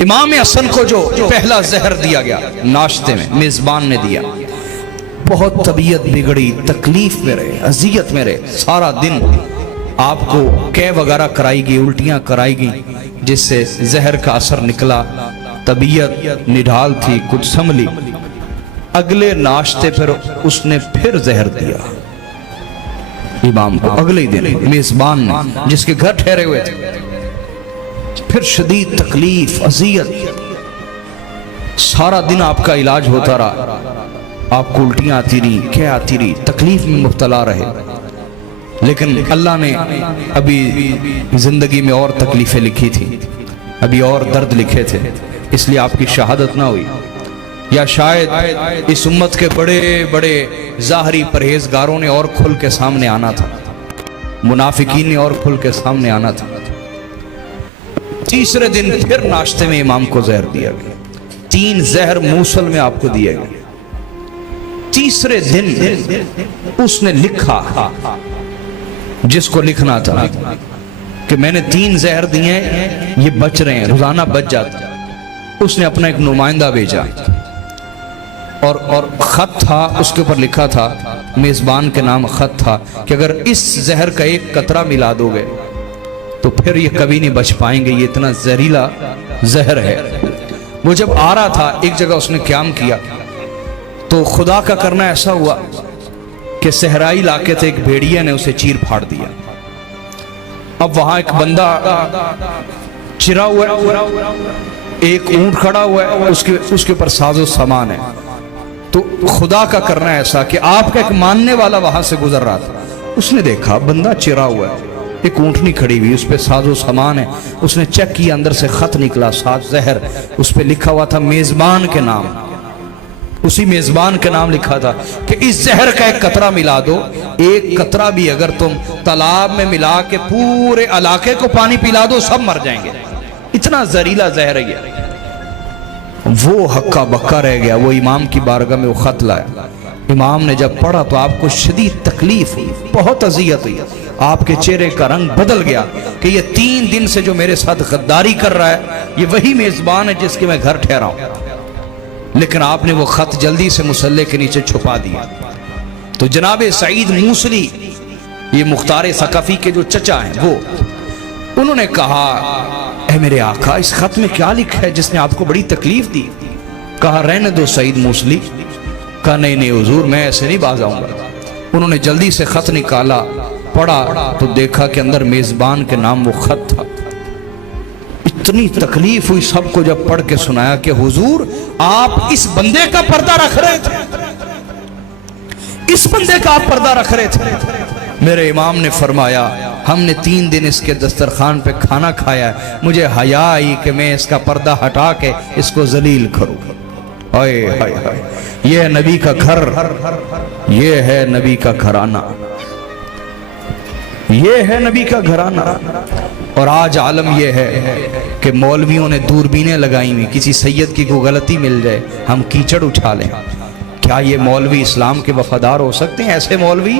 امام حسن کو جو پہلا زہر دیا گیا ناشتے میں میزبان نے دیا، بہت طبیعت بگڑی، تکلیف میں رہے، اذیت میں رہے، سارا دن آپ کو قے وغیرہ کرائی گئی، الٹیاں کرائی گئی، جس سے زہر کا اثر نکلا، طبیعت نڈھال تھی، کچھ سنبھلی۔ اگلے ناشتے پر اس نے پھر زہر دیا امام کو، اگلے دن میزبان نے جس کے گھر ٹھہرے ہوئے تھے۔ پھر شدید تکلیف، اذیت، سارا دن آپ کا علاج ہوتا رہا، آپ کو الٹیاں آتی رہی، کیا آتی رہی، تکلیف میں مبتلا رہے۔ لیکن اللہ نے ابھی زندگی میں اور تکلیفیں لکھی تھی، ابھی اور درد لکھے تھے، اس لیے آپ کی شہادت نہ ہوئی۔ یا شاید اس امت کے بڑے بڑے ظاہری پرہیزگاروں نے اور کھل کے سامنے آنا تھا، منافقین نے اور کھل کے سامنے آنا تھا۔ تیسرے دن پھر ناشتے میں امام کو زہر دیا گیا، 3 زہر موصل میں آپ کو دیا گیا۔ تیسرے دن اس نے لکھا جس کو لکھنا تھا کہ میں نے 3 زہر دیے ہیں، یہ بچ رہے ہیں، روزانہ بچ جاتا۔ اس نے اپنا ایک نمائندہ بھیجا اور خط تھا، اس کے اوپر لکھا تھا، میزبان کے نام خط تھا کہ اگر اس زہر کا ایک قطرہ ملا دو گے تو پھر یہ کبھی نہیں بچ پائیں گے، یہ اتنا زہریلا زہر ہے۔ وہ جب آ رہا تھا ایک جگہ اس نے قیام کیا تو خدا کا کرنا ایسا ہوا کہ صحرائی علاقے تھے، ایک بھیڑیا نے اسے چیر پھاڑ دیا۔ اب وہاں ایک بندہ چرا ہوا ہے، ایک اونٹ کھڑا ہوا ہے، اس کے اوپر ساز و سامان ہے۔ تو خدا کا کرنا ایسا کہ آپ کا ایک ماننے والا وہاں سے گزر رہا تھا، اس نے دیکھا بندہ چرا ہوا ہے، ایک اونٹنی کھڑی ہوئی، اس پہ ساز و سامان ہے۔ اس نے چیک کیا، اندر سے خط نکلا، 7 زہر، اس پہ لکھا ہوا تھا میزبان کے نام، اسی میزبان کے نام لکھا تھا کہ اس زہر کا ایک قطرہ ملا دو، ایک قطرہ بھی اگر تم تالاب میں ملا کے پورے علاقے کو پانی پلا دو سب مر جائیں گے، اتنا زہریلا زہر ہے یہ۔ وہ ہکا بکا رہ گیا، وہ امام کی بارگاہ میں وہ خط لایا۔ امام نے جب پڑھا تو آپ کو شدید تکلیف ہوئی، بہت اذیت ہوئی، آپ کے چہرے کا رنگ بدل گیا کہ یہ 3 دن سے جو میرے ساتھ غداری کر رہا ہے یہ وہی میزبان ہے جس کے میں گھر ٹھہرا ہوں۔ لیکن آپ نے وہ خط جلدی سے مصلے کے نیچے چھپا دیا۔ تو جناب سعید موصلی، یہ مختار ثقفی کے جو چچا ہیں، وہ انہوں نے کہا اے میرے آقا اس خط میں کیا لکھا ہے جس نے آپ کو بڑی تکلیف دی؟ کہا رہنے دو سعید موصلی۔ کہا نہیں حضور میں ایسے نہیں باز آؤں گا۔ انہوں نے جلدی سے خط نکالا، پڑھا تو دیکھا کہ اندر میزبان کے نام وہ خط تھا۔ اتنی تکلیف ہوئی، سب کو جب پڑھ کے سنایا کہ حضور آپ اس بندے کا پردہ رکھ رہے تھے، اس بندے کا آپ پردہ رکھ رہے تھے۔ میرے امام نے فرمایا ہم نے 3 دن اس کے دسترخوان پہ کھانا کھایا ہے، مجھے حیا آئی کہ میں اس کا پردہ ہٹا کے اس کو ذلیل کروں۔ ہائے ہائے ہائے، یہ ہے نبی کا گھر، یہ ہے نبی کا گھرانہ، یہ ہے نبی کا گھرانہ۔ اور آج عالم یہ ہے کہ مولویوں نے دوربینیں لگائی ہوئی، کسی سید کی کوئی غلطی مل جائے ہم کیچڑ اٹھا لیں۔ کیا یہ مولوی اسلام کے وفادار ہو سکتے ہیں؟ ایسے مولوی